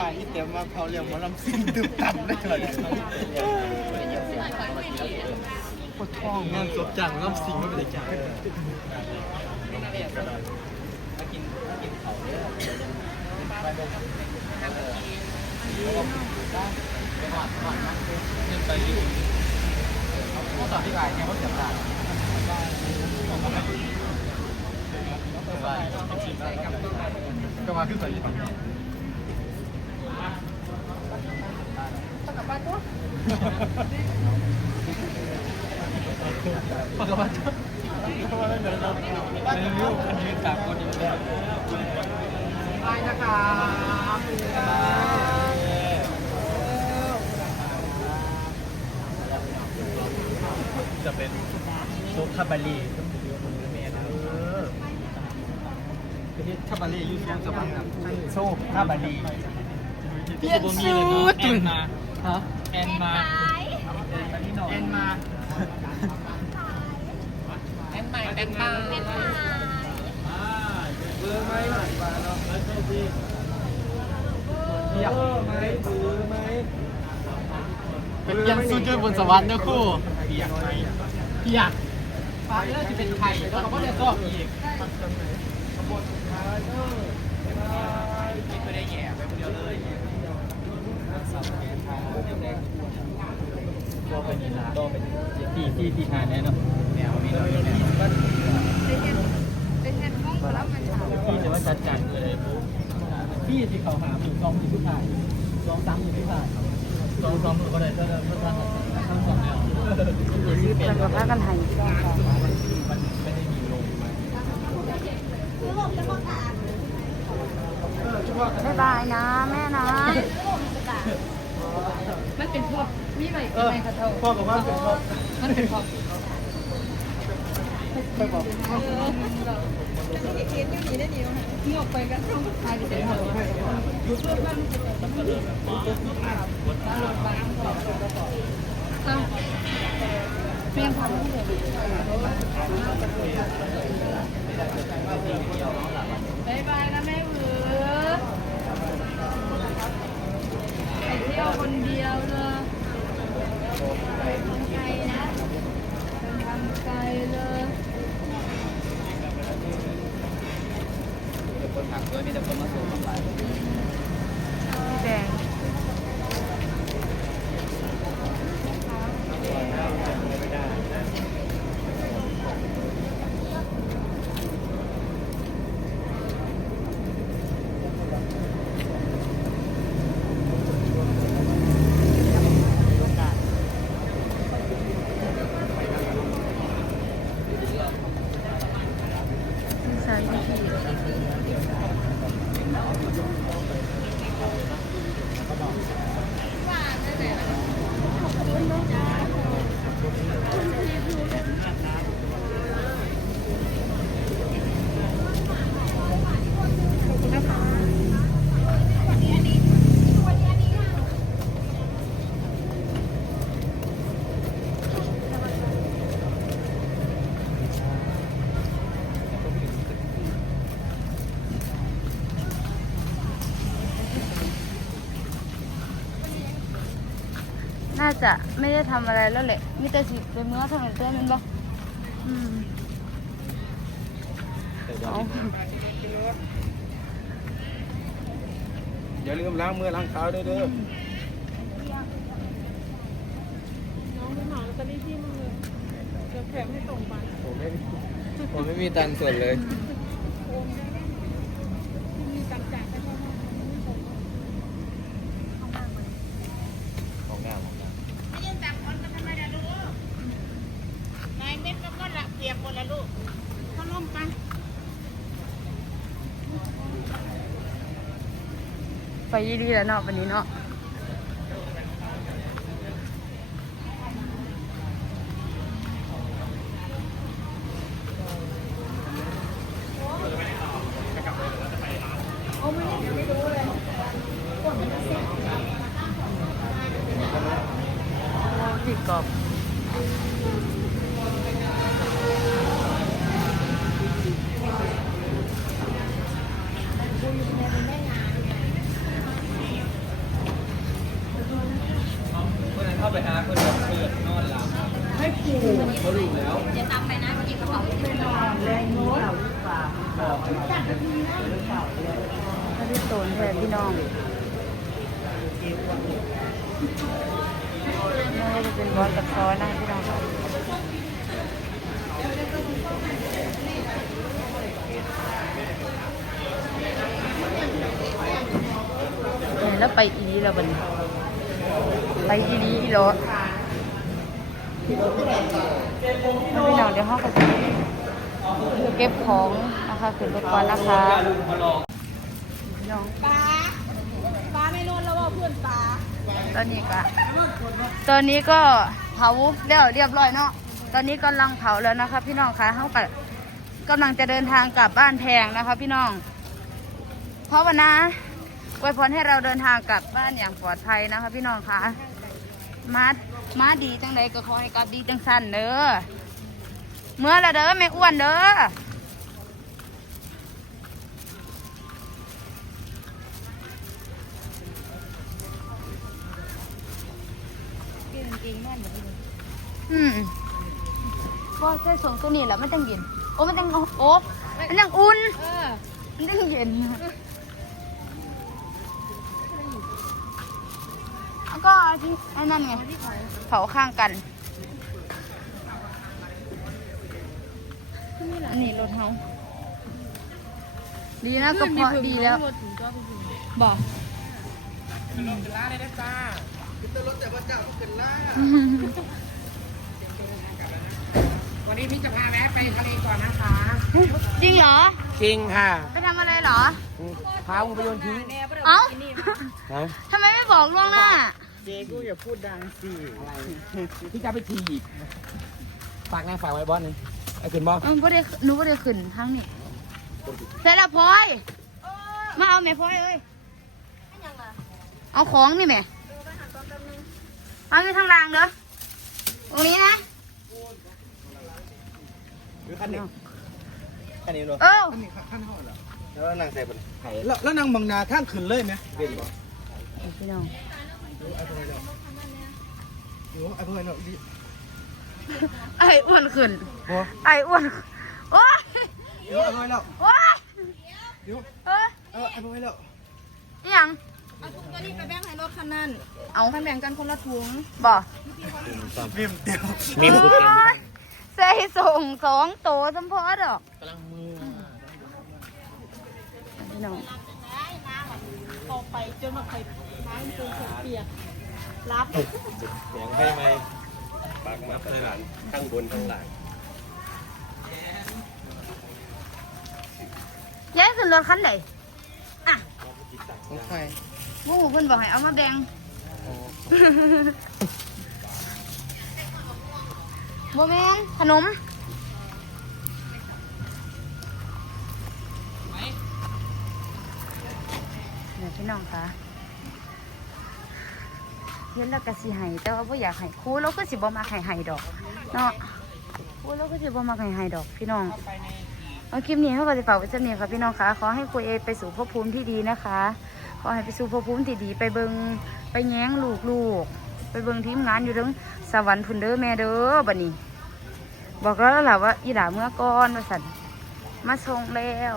มาอีเตียมมาเขาเรียกว่าลำซิ่งตึบตับได้เลยปวดท้องงานศพจังลำซิ่งไม่เป็นไรจังตอนที่กายเนี่ยเขาจับได้ก็มาขึ้นไปยี่สิบ ปกติเพราะว่าเดี๋ยวเราในเรื่องคันยืนตามคนอยู่แล้วไปนะคะจะเป็นโซคาบาลีประเทศคาบาลียูซูสบังครับโซคาบาลีเปลี่ยนสูตรแอนมาฮะแอ็นมาแอนมาแอนใหม่แอนมาเอ็นมาเบอร์ไหมหน่อยมาเนาะเทียบไหมเบอร์ไหมเป็นยังสู้ยืนบนสวรรค์นะคู่เปียกไหมเปียกฟ้าเลือดจะเป็นไข่แล้วเราก็จะซอกอีกไม่ได้แย่ไปคนเดียวเลย ก็เป็นยีราก็เป็นที่ที่ที่ทานแน่นอนแนวมีเราอยู่แนวพี่จะว่าจัดการคืออะไรปุ๊บพี่ที่เขาหาอยู่สองที่ผู้ชายสองสามที่ผู้ชายสองสองก็ได้เท่าเดิมเท่าทั้งสังสองแนวเป็นมันกับพากันให้มันไม่ได้มีลงมบ๊ายบายนะแม่นะ มันเป็นพวกมีใหม่เอเป็นอใหม่กระเทาพ่อบอกว่าเป็นพ่อมันเป็นพวกไปบอกงอกไปกันต้องทายไปเสร็จหมดยูทูบบ้างเพียงพอไม่เลยบายบายนะแม่หวือไปเที่ยวคนเดียวเลย ไกลนะทำไกลเลย คนถามด้วยมีแต่คนมาส่งมาไป แดง ใช่พี่ น่าจะไม่ได้ทำอะไรแล้วแหละมีแต่สิเป็นเมื่อถนนเต้นมันบ่อืมเอาอย่าลืมล้างมือล้างเท้าด้วยเด้อผมไม่ผมไม่มีตังค์ส่วนเลยของงามของงาม นายเม็ดก็ละเปียกหมดแล้วลูกเขาล่มไป ไปดีๆแล้วเนาะวันนี้เนาะผิดกรอบ เขาดูแล้ว จะตามไปนะกินกระเป๋าเป็นนอนแรงโน้ต ไม่ได้โซนแทนพี่น้องไม่าจะเป็นบอสกับซอนะพี่น้องแล้วไปอีนี้แล้วบันไปอีนี้อีรถพี่น้องเดี๋ยวห้องก็จะเก็บของ นะคะขึ้นไปก่อนนะคะพี่น้องปลาปลาไม่นอนแล้วว่าเพื่อนปลาตอนนี้ก็ตอนนี้ก็เผาแล้วเรียบร้อยเนาะตอนนี้กำลังเผาแล้วนะคะ พี่น้องคะเขาก็กำลังจะเดินทางกลับบ้านแพงนะคะ พี่น้อง เพราะวันนะอวยพรให้เราเดินทางกลับบ้านอย่างปลอดภัยนะคะ พี่น้องคะมามาดีจังใดก็ขอให้กลับดีจังสั้นเด้อเมื่อละเด้อแม่อ้วนเด้อ อืมก็แค่ส่งตัวนี้แหละไม่ต้องเย็น โอ้ไม่ต้องโอ้มันยังอุ่นมันต้องเย็นแล้วก็ที่ไอ้นั่นไงเผาข้างกันอันนี้รถเฮาดีนะก็เพราะดีแล้วบอก วันนี้พี่จะพาแวะไปทะเลก่อนนะคะ จริงเหรอ จริงค่ะไปทำอะไรเหรอ พาอุปโยนทิ้งเอ้าฮะทำไมไม่บอกล่วงหน้า เจ๊กูอย่าพูดดังสิอะไรพี่จะไปทีบฝากหน้าฝากไว้บอสหนึงไอ้ขึ้นบอสเออบ่ได้หนูบ่ได้ขึ้นครั้งนี้เสร็จแล้วพลอย มาเอาแม่พลอยเอ้ยเอาของนี่แม่ เอาอยู่ทางล่างเด้อตรงนี้นะขั้นนี้ขั้นนี้เหรอเออขั้นห้องเหรอแล้วนางใส่บนแล้วแล้วนางบังนาท่านขึ้นเลยไหมเรียนบอสพี่น้องไอ้พวกนี้เนาะไอ้พวกนี้เนาะดิไอ้อ้วนขึ้นบัวไอ้อ้วนโอ้ยเดี๋ยวไอ้พวกนี้แล้วโอ้ยเดี๋ยวเอ้ยเออไอ้พวกนี้แล้วนี่ยัง เอาถุงตัวนี้ไปแบ่งให้รถคันนั้นเอาคันแบ่งกันคนละถุงบ่มิมเดียวโอ้ยใส่ส่งสองโตสมพอดอกกำลังมือพี่น้องได้น้ำอะพอไปจนมาใครน้ำจนเปียกรับเสียงให้ไหมปากมับเลยหลานข้างบนข้างหลังย้ายขึ้นรถคันไหนอะโอเคห มูเพิ่นบอกให้เอามาแบ่งบ่แมนขนมเดี๋ยวพี่น้องคะเห็นแล้วก็สิให้แต่ว่าบ่อยากให้ครูเราก็สิบ่มาให้ให้ดอก เนาะครูเราก็สิบ่มาให้ให้ดอก พี่น้องเอาคลิปนี้เขาก็จะฝากไว้สักนี้ค่ะพี่น้องคะขอให้ครูเอไปสู่ภพภูมิที่ดีนะคะ ขอให้ไปสู่ภพภูมิที่ดีไปเบิงไปแย้งลูกๆไปเบิงทีมงานอยู่ทั้งสวรรค์พุนเด้อแม่เด้อบัดนี้ บอกแล้วล่ะว่าอีหลาเมื่อก่อนว่าสันมาส่งแล้ว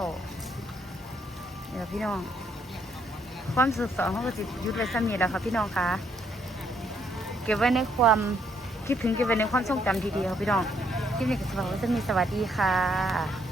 เดี๋ยวพี่น้อง ความสุขสอนเขาก็จิยุดไว้สมีแล้วค่ะพี่น้องคะเก็บไว้ในความคิดถึงเก็บไว้ในความทรงจำทีเดียวพี่น้องคลิปนี้ก็สวัสดีสวัสดีค่ะ